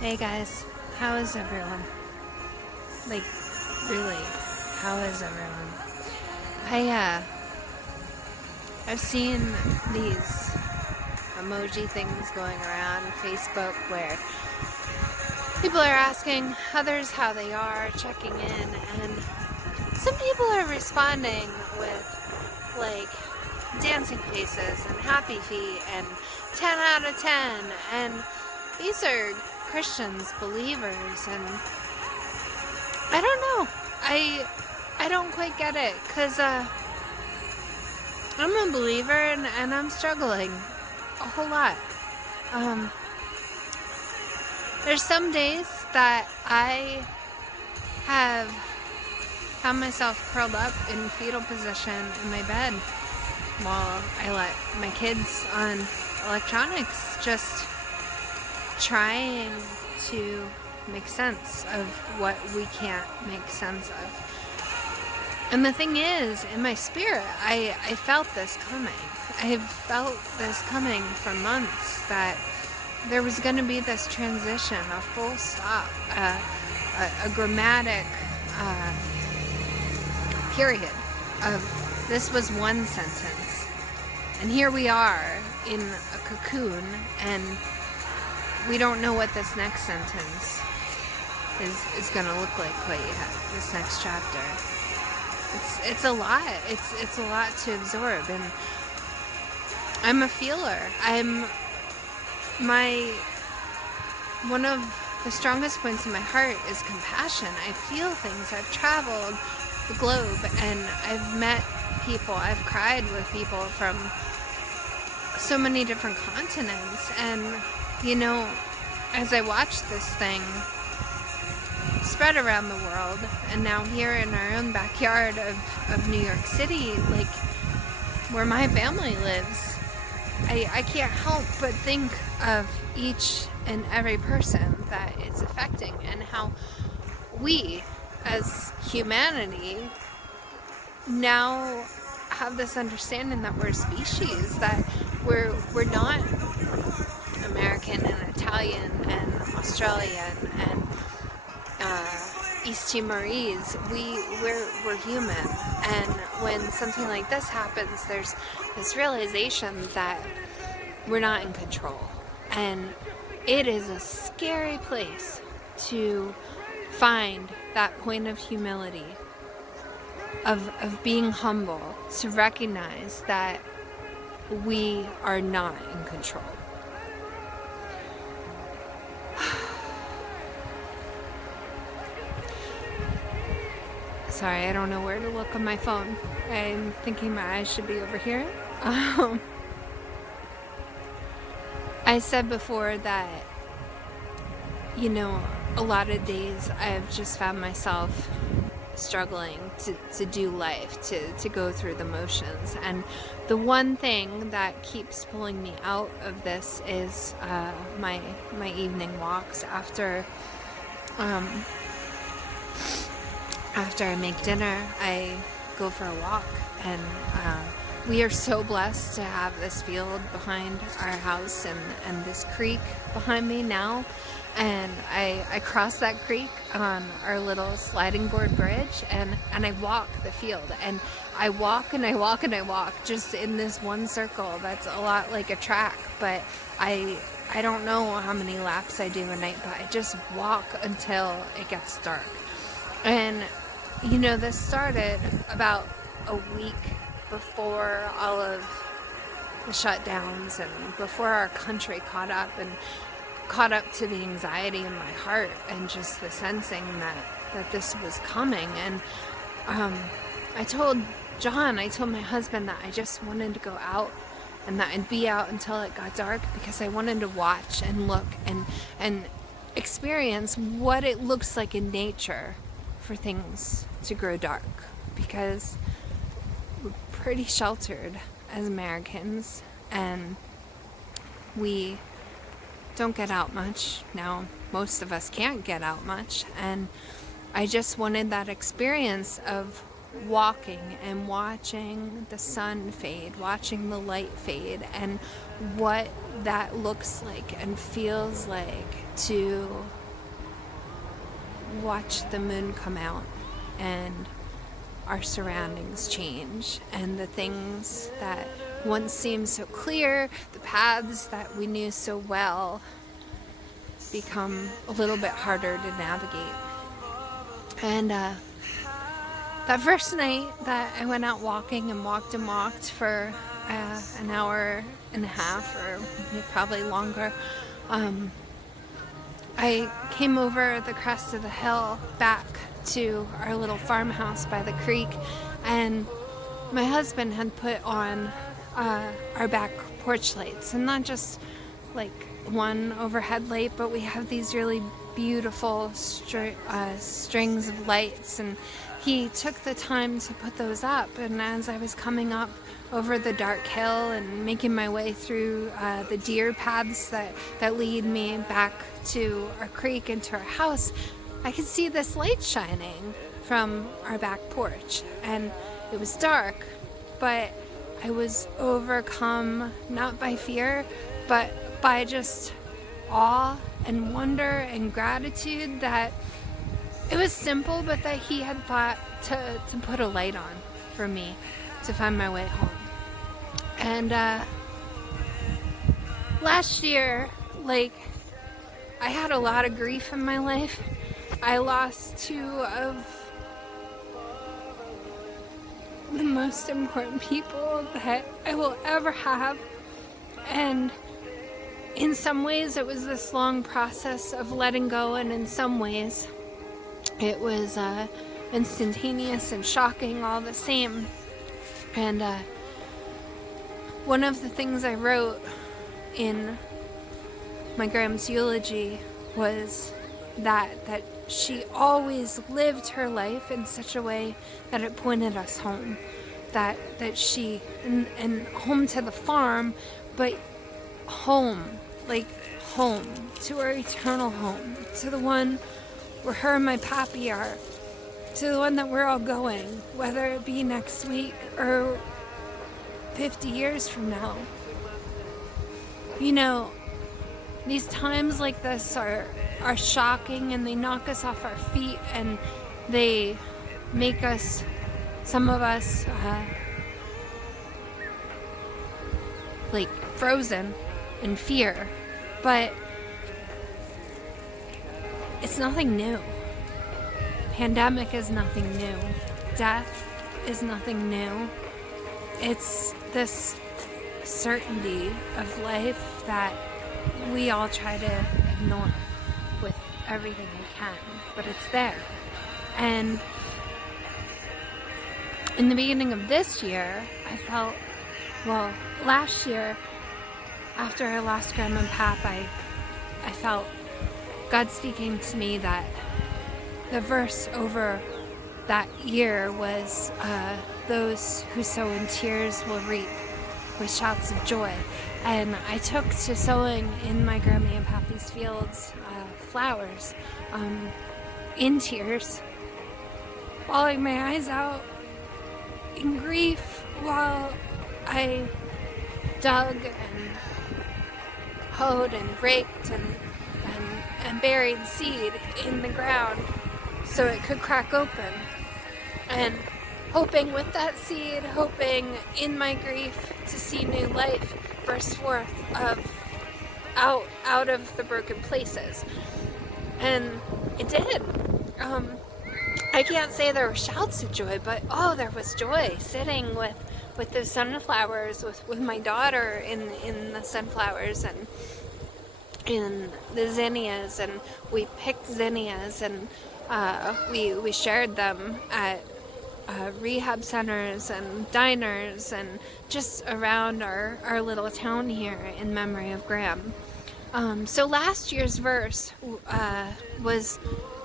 Hey guys, how is everyone? Like, really, how is everyone? I I've seen these emoji things going around Facebook where people are asking others how they are, checking in, and some people are responding with like dancing faces and happy feet and 10 out of 10, and these are Christians, believers, and I don't know. I don't quite get it, because I'm a believer, and I'm struggling a whole lot. There's some days that I have found myself curled up in fetal position in my bed while I let my kids on electronics, just trying to make sense of what we can't make sense of. And the thing is, in my spirit, I felt this coming. I have felt this coming for months, that there was going to be this transition, a full stop, a grammatic period of this was one sentence. And here we are in a cocoon, and we don't know what this next sentence is going to look like quite yet, this next chapter. It's a lot. It's a lot to absorb, and I'm a feeler. One of the strongest points in my heart is compassion. I feel things. I've traveled the globe, and I've met people. I've cried with people from so many different continents, and as I watch this thing spread around the world, and now here in our own backyard of New York City, like where my family lives, I can't help but think of each and every person that it's affecting, and how we as humanity now have this understanding that we're a species, that we're not American and Italian and Australian and East Timorese. We're human, and when something like this happens, there's this realization that we're not in control, and it is a scary place to find that point of humility, of being humble, to recognize that we are not in control. Sorry, I don't know where to look on my phone. I'm thinking my eyes should be over here. I said before that, a lot of days I've just found myself struggling to do life, to go through the motions. And the one thing that keeps pulling me out of this is my evening walks after I make dinner. I go for a walk, and we are so blessed to have this field behind our house and this creek behind me now. And I cross that creek on our little sliding board bridge, and I walk the field, and I walk and I walk and I walk just in this one circle that's a lot like a track, but I don't know how many laps I do a night, but I just walk until it gets dark. And this started about a week before all of the shutdowns, and before our country caught up to the anxiety in my heart, and just the sensing that this was coming. And I told my husband, that I just wanted to go out, and that I'd be out until it got dark, because I wanted to watch and look and experience what it looks like in nature for things to grow dark, because we're pretty sheltered as Americans, and we don't get out much. Now, most of us can't get out much, and I just wanted that experience of walking and watching the sun fade, watching the light fade, and what that looks like and feels like to watch the moon come out and our surroundings change, and the things that once seemed so clear, the paths that we knew so well, become a little bit harder to navigate. And that first night that I went out walking and walked for an hour and a half, or probably longer, I came over the crest of the hill back to our little farmhouse by the creek, and my husband had put on our back porch lights, and not just like one overhead light, but we have these really beautiful strings of lights, and he took the time to put those up. And as I was coming up over the dark hill and making my way through the deer paths that lead me back to our creek and to our house, I could see this light shining from our back porch. And it was dark, but I was overcome not by fear, but by just awe and wonder and gratitude that it was simple, but that he had thought to put a light on for me to find my way home. And last year, I had a lot of grief in my life. I lost two of the most important people that I will ever have. And in some ways it was this long process of letting go, and in some ways it was instantaneous and shocking all the same. And one of the things I wrote in my Gram's eulogy was that she always lived her life in such a way that it pointed us home, that she and home to the farm, but home, like home to our eternal home, to the one where her and my pappy are, to the one that we're all going, whether it be next week or 50 years from now. You know, these times like this are shocking, and they knock us off our feet, and they make us, some of us, frozen in fear. But it's nothing new. Pandemic is nothing new. Death is nothing new. It's this certainty of life that we all try to ignore with everything we can, but it's there. And in the beginning of this year, I felt, last year, after I lost Grandma and Pap, I felt God speaking to me that the verse over that year was, those who sow in tears will reap with shouts of joy. And I took to sowing in my Grandma and Pappy's fields flowers in tears, bawling my eyes out in grief while I dug and hoed and raked and buried seed in the ground so it could crack open. And hoping with that seed, hoping in my grief to see new life burst forth out of the broken places. And it did. I can't say there were shouts of joy, but there was joy sitting with the sunflowers, with my daughter in the sunflowers and in the zinnias, and we picked zinnias, and we shared them at rehab centers and diners and just around our little town here in memory of Gram. So last year's verse was,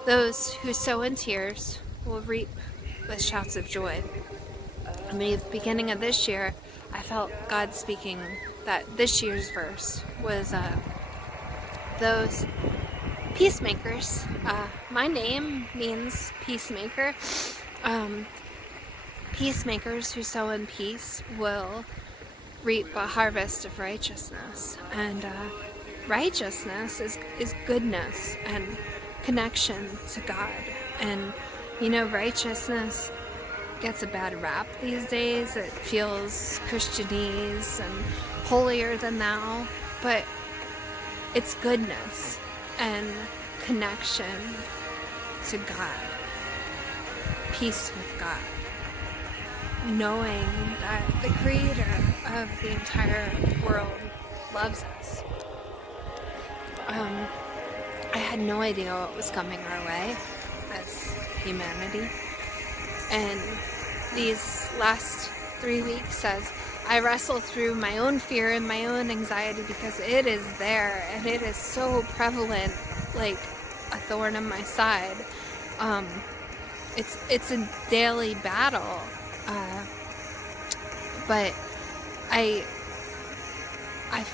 those who sow in tears will reap with shouts of joy. I mean, at the beginning of this year, I felt God speaking that this year's verse was those peacemakers. My name means peacemaker. Peacemakers who sow in peace will reap a harvest of righteousness. And righteousness is goodness and connection to God. And righteousness gets a bad rap these days. It feels Christianese and holier than thou, but it's goodness and connection to God, peace with God, knowing that the creator of the entire world loves us. I had no idea what was coming our way as humanity, and these last 3 weeks as I wrestle through my own fear and my own anxiety, because it is there and it is so prevalent, like a thorn in my side. It's a daily battle, but I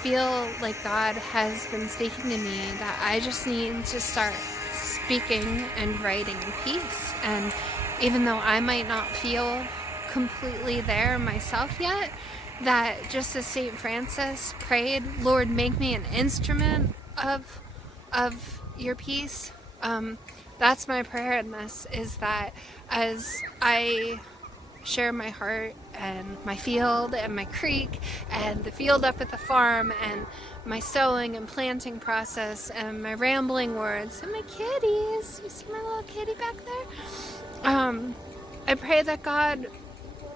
feel like God has been speaking to me that I just need to start speaking and writing in peace. And even though I might not feel completely there myself yet, that just as St. Francis prayed, Lord, make me an instrument of your peace. That's my prayer in this, is that as I share my heart and my field and my creek and the field up at the farm and my sowing and planting process and my rambling words and my kitties, you see my little kitty back there? I pray that God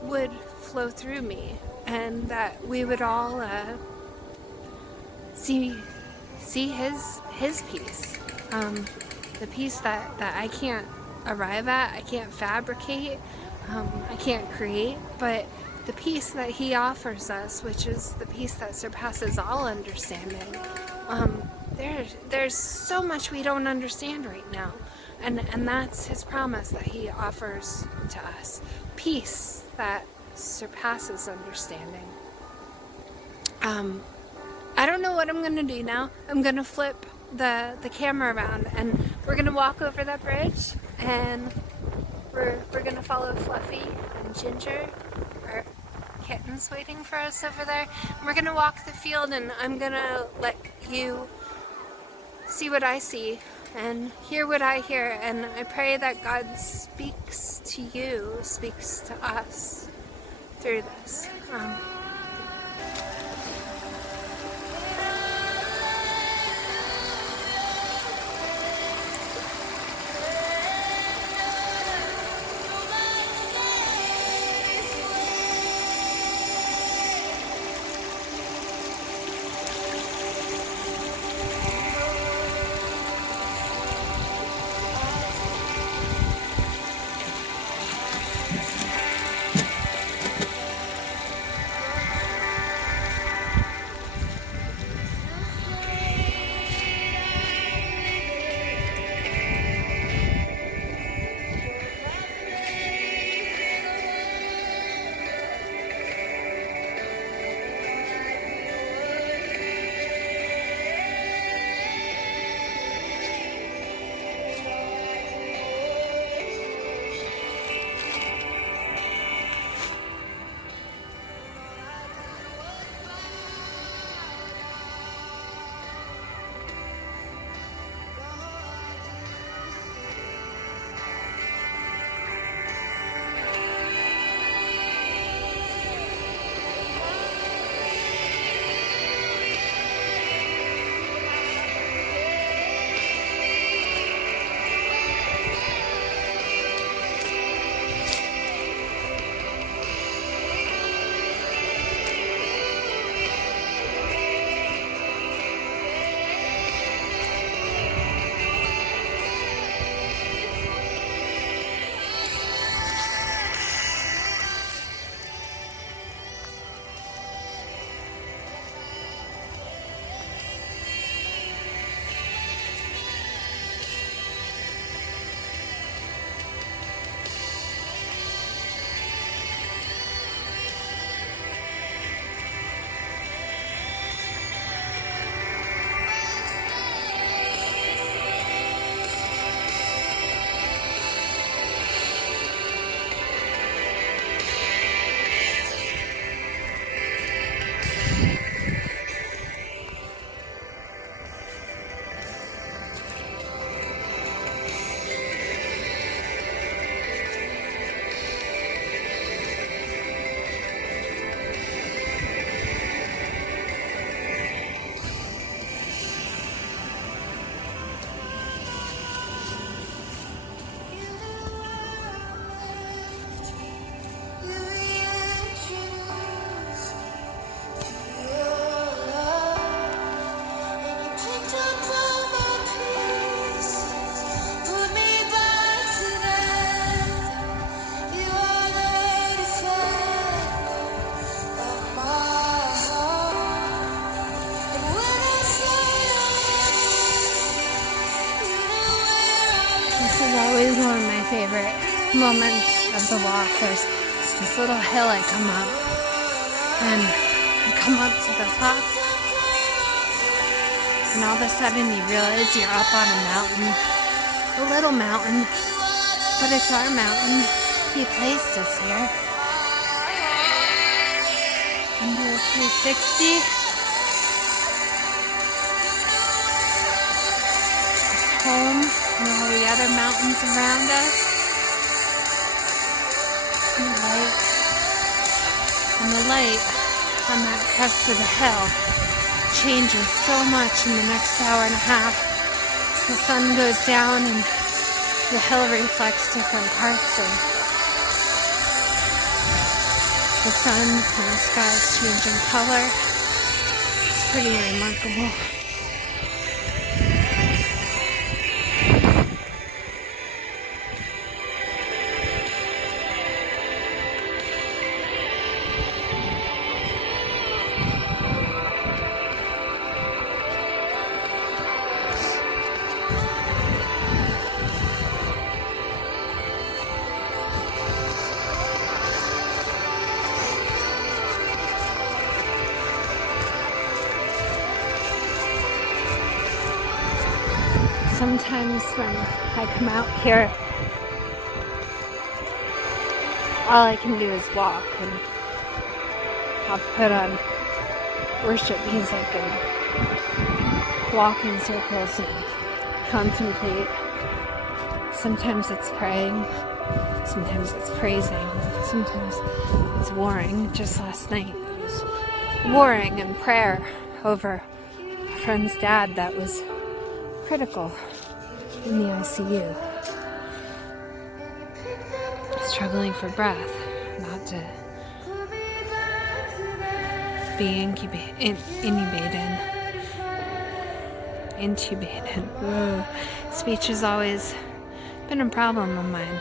would flow through me and that we would all see his peace, the peace that I can't arrive at, I can't fabricate, I can't create, but the peace that he offers us, which is the peace that surpasses all understanding. There's so much we don't understand right now, and that's his promise that he offers to us, peace that surpasses understanding. I don't know what I'm gonna do now. I'm gonna flip the camera around and we're gonna walk over that bridge, and we're gonna follow Fluffy and Ginger, our kittens waiting for us over there. And we're gonna walk the field, and I'm gonna let you see what I see and hear what I hear, and I pray that God speaks to you, speaks to us through this. is always one of my favorite moments of the walk. There's this little hill I come up, and I come up to the top, and all of a sudden you realize you're up on a mountain, a little mountain, but it's our mountain. He placed us here. And do a 360. It's home and all the other mountains around us. And the light on that crest of the hill changes so much in the next hour and a half as the sun goes down and the hill reflects different parts of the sun and the sky's changing color. It's pretty remarkable. Sometimes when I come out here, all I can do is walk, and I'll put on worship music and walk in circles and contemplate. Sometimes it's praying, sometimes it's praising, sometimes it's warring. Just last night I was warring in prayer over a friend's dad that was critical in the ICU, struggling for breath, about to be intubated. Whoa. Speech has always been a problem of mine.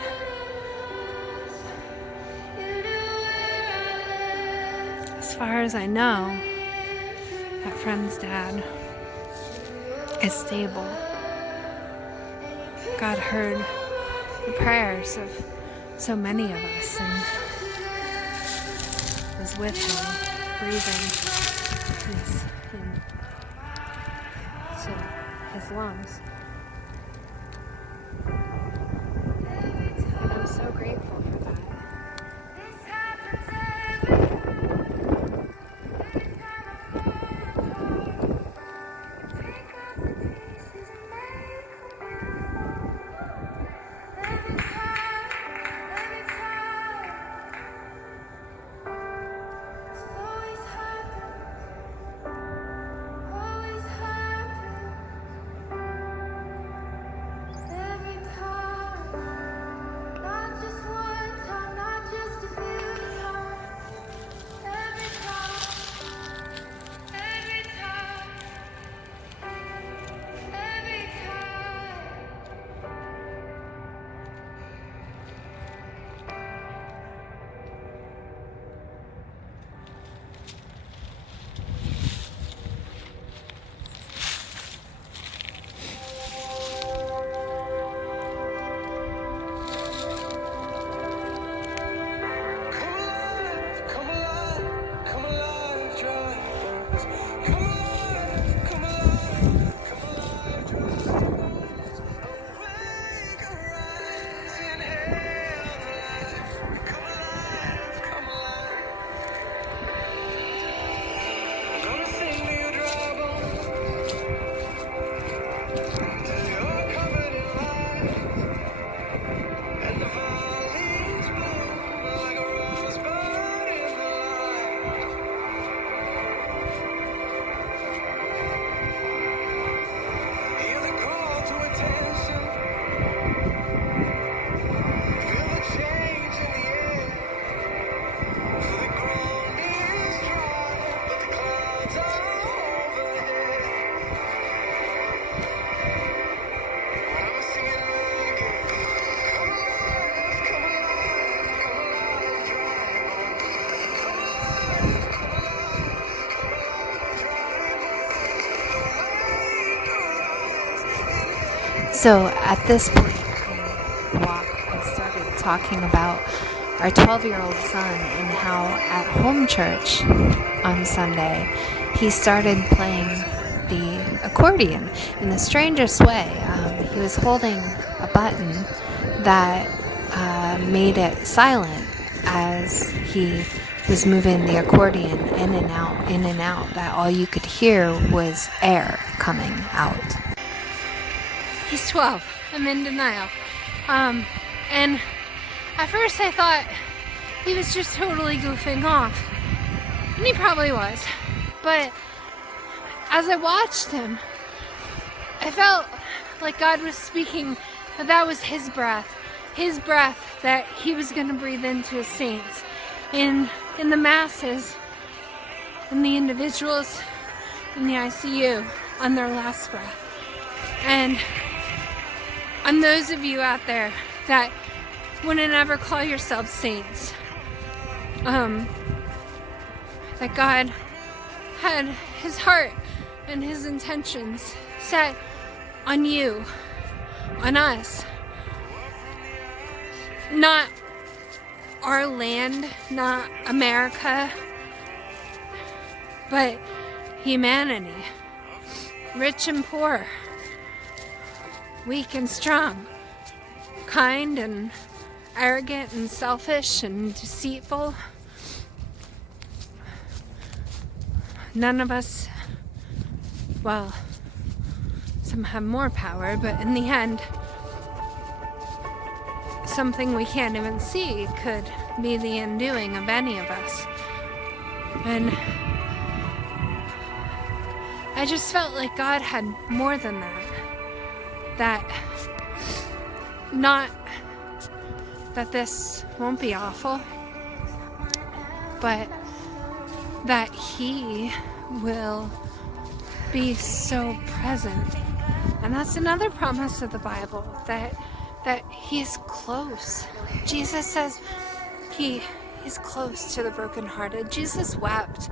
As far as I know, that friend's dad is stable. God heard the prayers of so many of us and was with him, breathing into his lungs. And I'm so grateful for that. So at this point talking about our 12-year-old son and how at home church on Sunday he started playing the accordion in the strangest way. He was holding a button that made it silent as he was moving the accordion in and out, that all you could hear was air coming out. He's 12. I'm in denial. And at first I thought he was just totally goofing off. And he probably was. But as I watched him, I felt like God was speaking that was his breath that he was going to breathe into his saints, in the masses, in the individuals in the ICU on their last breath. And on those of you out there that wouldn't ever call yourselves saints, that God had his heart and his intentions set on you, on us. Not our land, not America, but humanity. Rich and poor, weak and strong, kind and arrogant and selfish and deceitful. None of us, well, some have more power, but in the end, something we can't even see could be the undoing of any of us. And I just felt like God had more than that. That not that this won't be awful, but that he will be so present. And that's another promise of the Bible, that he's close. Jesus says he's close to the brokenhearted. Jesus wept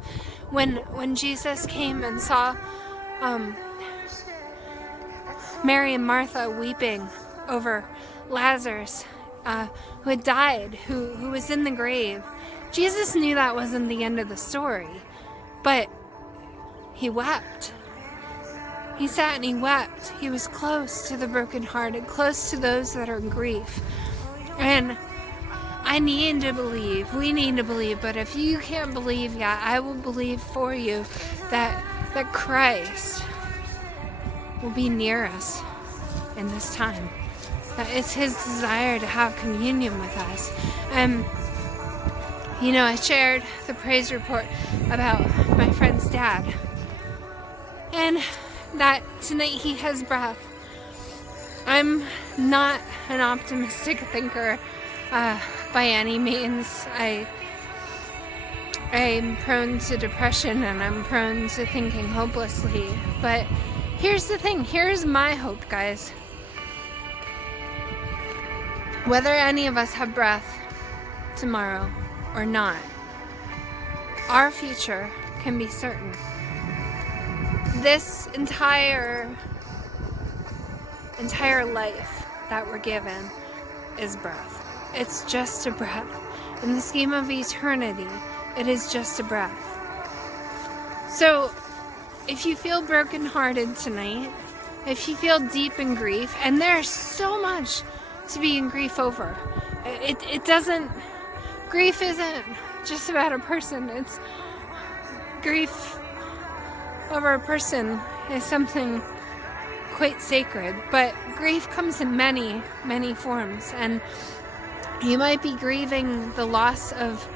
when Jesus came and saw Mary and Martha weeping over Lazarus, who had died, who was in the grave. Jesus knew that wasn't the end of the story, but he wept. He sat and he wept. He was close to the brokenhearted, close to those that are in grief. And I need to believe, we need to believe, but if you can't believe yet, I will believe for you that Christ will be near us in this time. That it's his desire to have communion with us. And I shared the praise report about my friend's dad, and that tonight he has breath. I'm not an optimistic thinker by any means. I'm prone to depression and I'm prone to thinking hopelessly. But here's the thing, here's my hope, guys. Whether any of us have breath tomorrow or not, our future can be certain. This entire life that we're given is breath. It's just a breath. In the scheme of eternity, it is just a breath. So, if you feel brokenhearted tonight, if you feel deep in grief, and there's so much to be in grief over, grief isn't just about a person. It's grief over a person is something quite sacred, but grief comes in many, many forms, and you might be grieving the loss of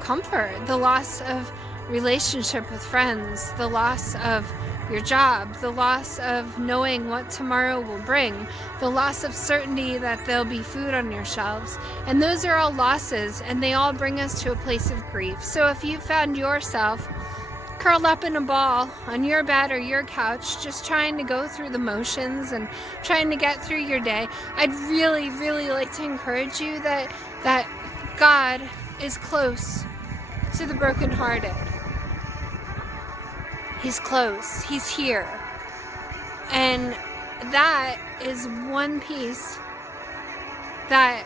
comfort, the loss of relationship with friends, the loss of your job, the loss of knowing what tomorrow will bring, the loss of certainty that there'll be food on your shelves. And those are all losses, and they all bring us to a place of grief. So if you found yourself curled up in a ball on your bed or your couch, just trying to go through the motions and trying to get through your day, I'd really, really like to encourage you that God is close to the brokenhearted. He's close. He's here. And that is one piece that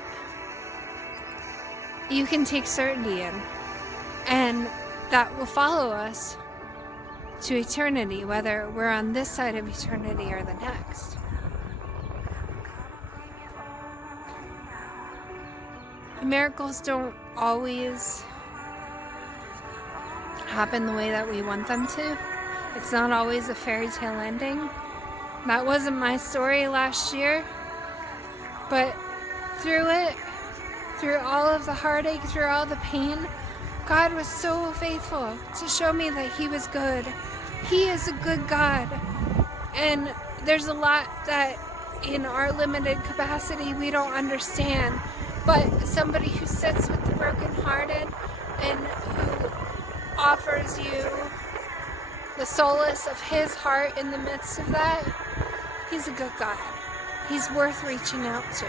you can take certainty in, and that will follow us to eternity, whether we're on this side of eternity or the next. Miracles don't always happen the way that we want them to. It's not always a fairy tale ending. That wasn't my story last year, but through it, through all of the heartache, through all the pain, God was so faithful to show me that He was good. He is a good God. And there's a lot that in our limited capacity we don't understand. But somebody who sits with the brokenhearted and who offers you the solace of His heart in the midst of that, He's a good God. He's worth reaching out to.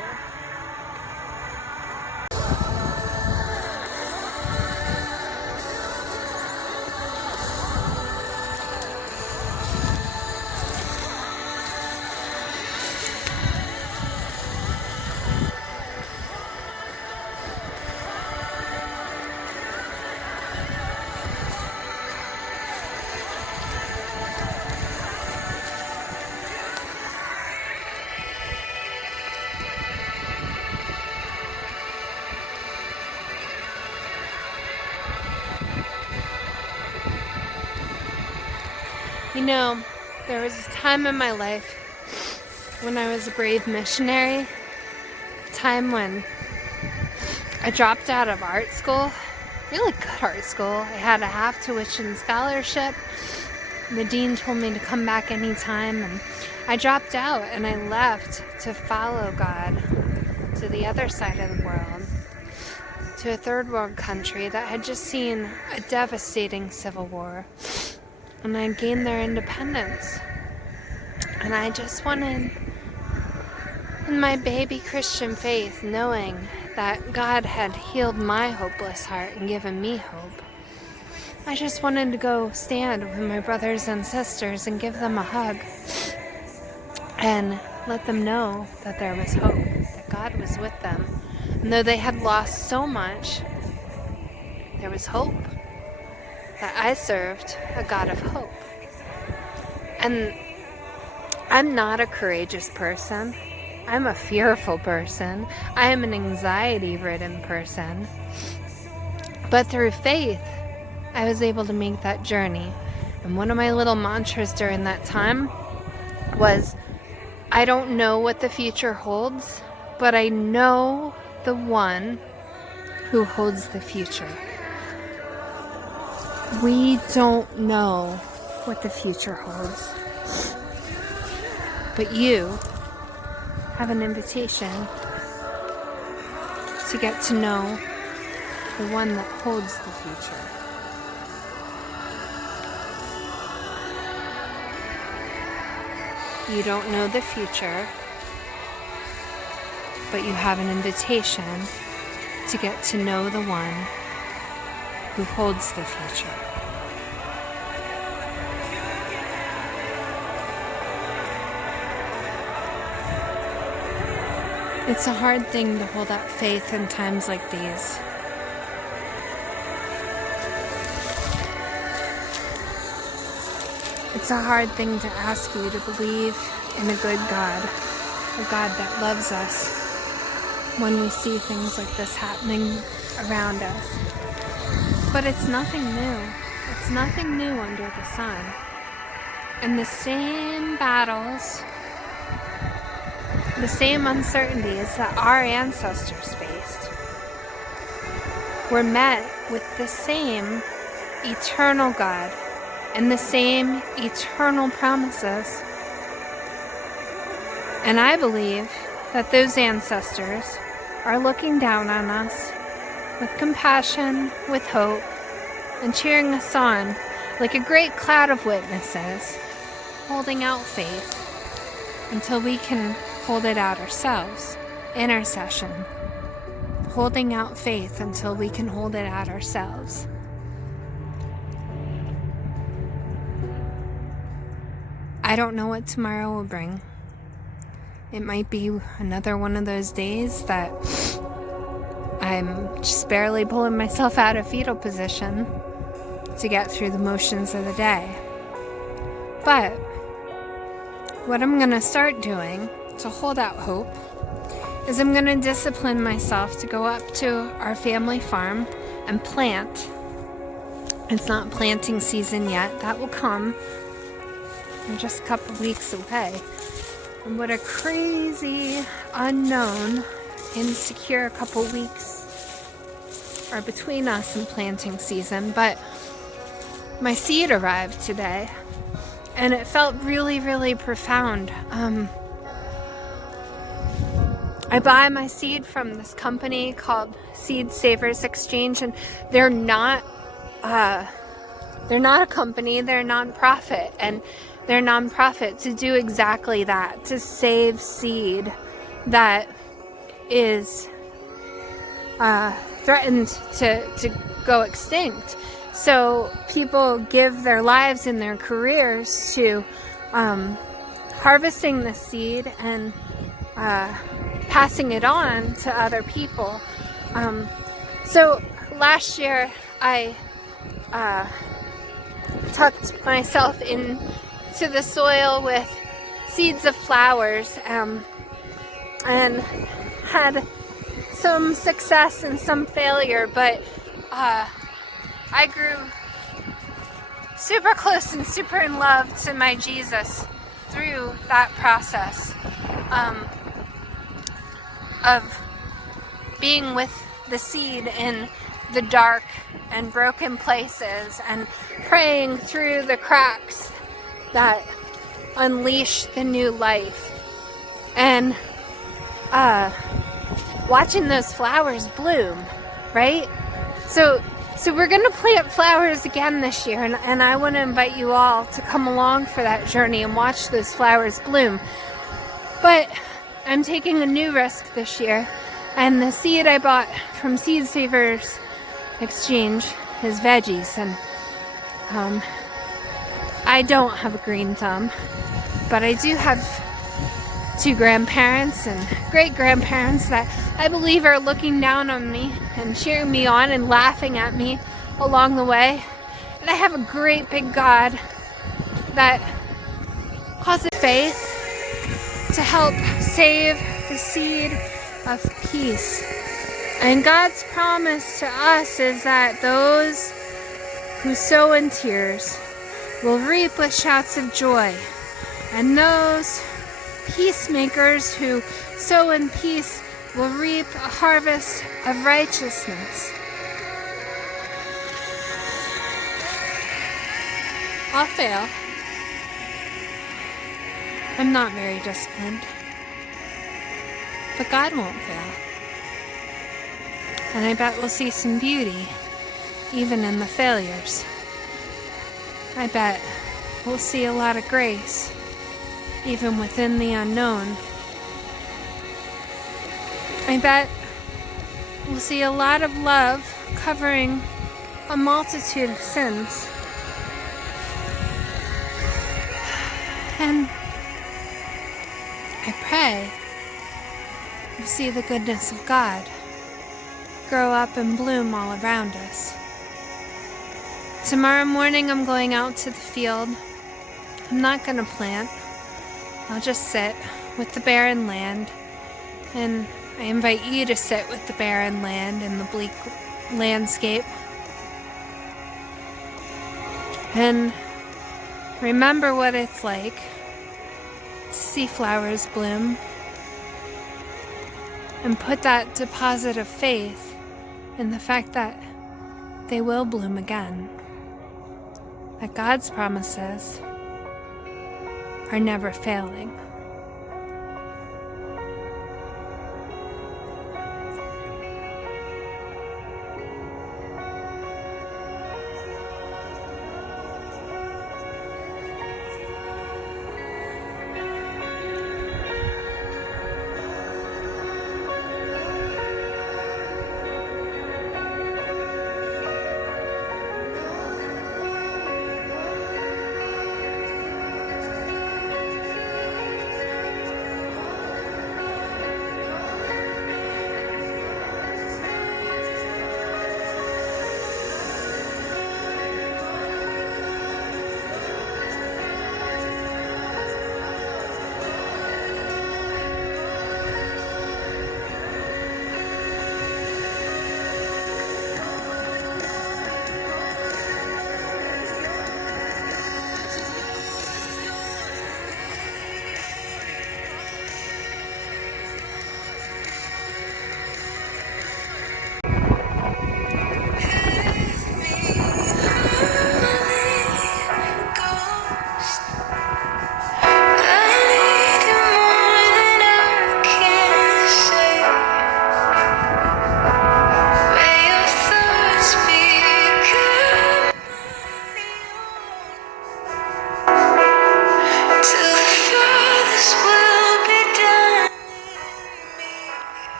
You know, there was a time in my life when I was a brave missionary, a time when I dropped out of art school, really good art school. I had a half tuition scholarship. The dean told me to come back anytime, and I dropped out and I left to follow God to the other side of the world, to a third world country that had just seen a devastating civil war. And I gained their independence. And I just wanted, in my baby Christian faith, knowing that God had healed my hopeless heart and given me hope, I just wanted to go stand with my brothers and sisters and give them a hug and let them know that there was hope, that God was with them. And though they had lost so much, there was hope. That I served a God of hope. And I'm not a courageous person. I'm a fearful person. I am an anxiety-ridden person. But through faith, I was able to make that journey. And one of my little mantras during that time was, I don't know what the future holds, but I know the one who holds the future. We don't know what the future holds, but you have an invitation to get to know the one that holds the future. You don't know the future, but you have an invitation to get to know the one who holds the future. It's a hard thing to hold up faith in times like these. It's a hard thing to ask you to believe in a good God, a God that loves us when we see things like this happening around us. But it's nothing new. It's nothing new under the sun. And the same battles, the same uncertainties that our ancestors faced were met with the same eternal God and the same eternal promises. And I believe that those ancestors are looking down on us with compassion, with hope, and cheering us on like a great cloud of witnesses, holding out faith until we can hold it out ourselves. Intercession. Holding out faith until we can hold it out ourselves. I don't know what tomorrow will bring, It might be another one of those days that I'm just barely pulling myself out of fetal position to get through the motions of the day. But what I'm going to start doing to hold out hope is I'm going to discipline myself to go up to our family farm and plant. It's not planting season yet. That will come. We're just a couple weeks away. And what a crazy, unknown, insecure couple weeks are between us and planting season. But my seed arrived today, and it felt really, really profound. I buy my seed from this company called Seed Savers Exchange, and they're not a company, they're a nonprofit, and they're nonprofit to do exactly that, to save seed that is threatened to go extinct. So people give their lives and their careers to harvesting the seed and passing it on to other people. So last year I tucked myself into the soil with seeds of flowers and had some success and some failure, but I grew super close and super in love to my Jesus through that process of being with the seed in the dark and broken places and praying through the cracks that unleash the new life, and watching those flowers bloom, right? So we're gonna plant flowers again this year, and I want to invite you all to come along for that journey and watch those flowers bloom. But I'm taking a new risk this year, and the seed I bought from Seed Savers Exchange is veggies, and I don't have a green thumb, but I do have 2 grandparents and great-grandparents that I believe are looking down on me and cheering me on and laughing at me along the way. And I have a great big God that causes faith to help save the seed of peace. And God's promise to us is that those who sow in tears will reap with shouts of joy, and those peacemakers who sow in peace will reap a harvest of righteousness. I'll fail. I'm not very disciplined. But God won't fail. And I bet we'll see some beauty even in the failures. I bet we'll see a lot of grace even within the unknown. I bet we'll see a lot of love covering a multitude of sins. And I pray we'll see the goodness of God grow up and bloom all around us. Tomorrow morning I'm going out to the field. I'm not going to plant. I'll just sit with the barren land, and I invite you to sit with the barren land and the bleak landscape. And remember what it's like to see flowers bloom, and put that deposit of faith in the fact that they will bloom again. That God's promises are never failing.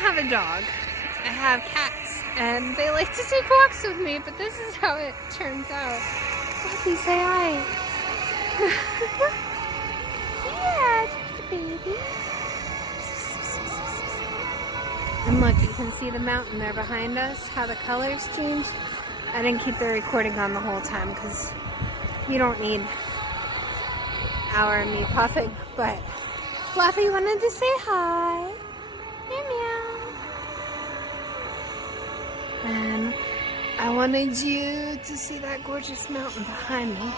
don't have a dog. I have cats, and they like to take walks with me, but this is how it turns out. Fluffy, say hi. Yeah, just a baby. And look, you can see the mountain there behind us, how the colors change. I didn't keep the recording on the whole time because you don't need our me puffing, but Fluffy wanted to say hi. Meow meow. And I wanted you to see that gorgeous mountain behind me.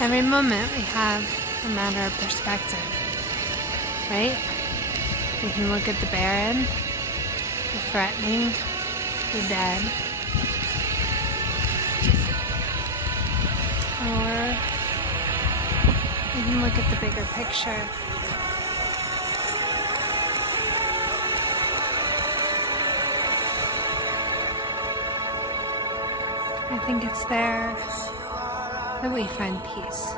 Every moment we have a matter of perspective, right? We can look at the barren, the threatening, the dead, or we can look at the bigger picture. I think it's there that we find peace.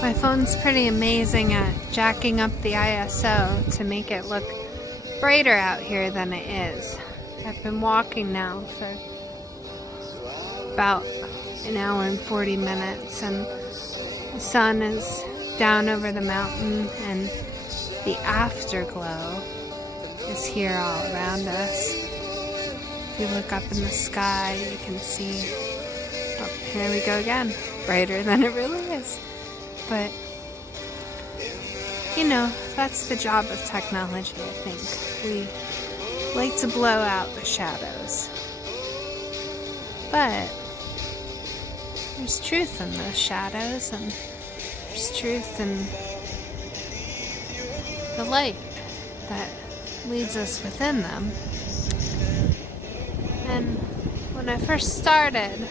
My phone's pretty amazing at jacking up the ISO to make it look brighter out here than it is. I've been walking now for about an hour and 40 minutes, and the sun is down over the mountain and the afterglow is here all around us. If you look up in the sky, you can see, oh, here we go again, brighter than it really is. But, you know, that's the job of technology, I think. We like to blow out the shadows. But there's truth in those shadows, and there's truth in the light that leads us within them. And when I first started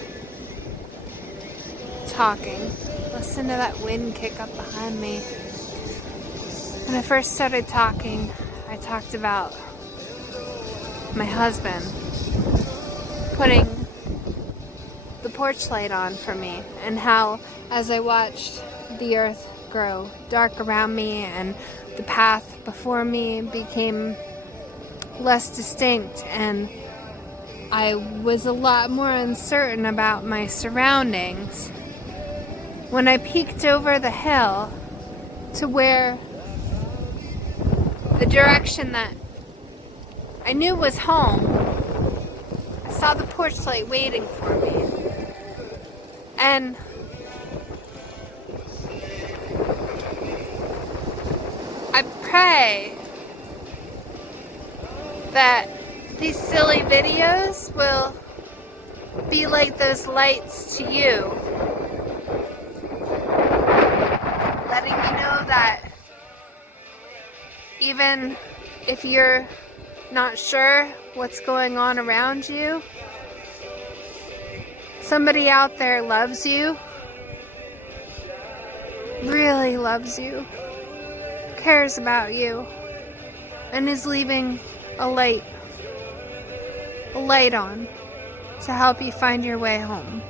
talking, listen to that wind kick up behind me. When I first started talking, I talked about my husband putting the porch light on for me, and how as I watched the earth grow dark around me and the path before me became less distinct, and I was a lot more uncertain about my surroundings, when I peeked over the hill to where the direction that I knew was home, I saw the porch light waiting for me. And I pray that these silly videos will be like those lights to you, letting me know that even if you're not sure what's going on around you, somebody out there loves you, really loves you, cares about you, and is leaving a light on to help you find your way home.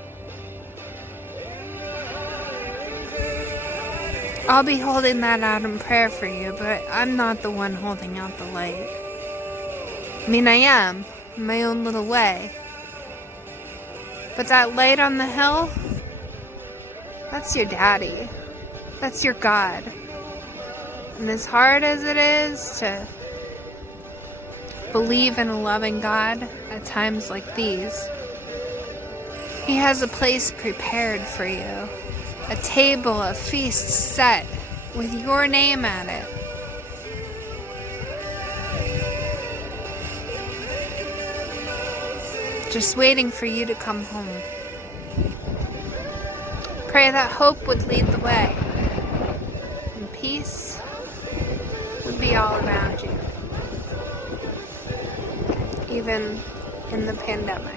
I'll be holding that out in prayer for you, but I'm not the one holding out the light. I mean, I am, in my own little way. But that light on the hill, that's your daddy. That's your God. And as hard as it is to believe in a loving God at times like these, He has a place prepared for you. A table, a feast set with your name at it. Just waiting for you to come home. Pray that hope would lead the way, and peace would be all around you, even in the pandemic.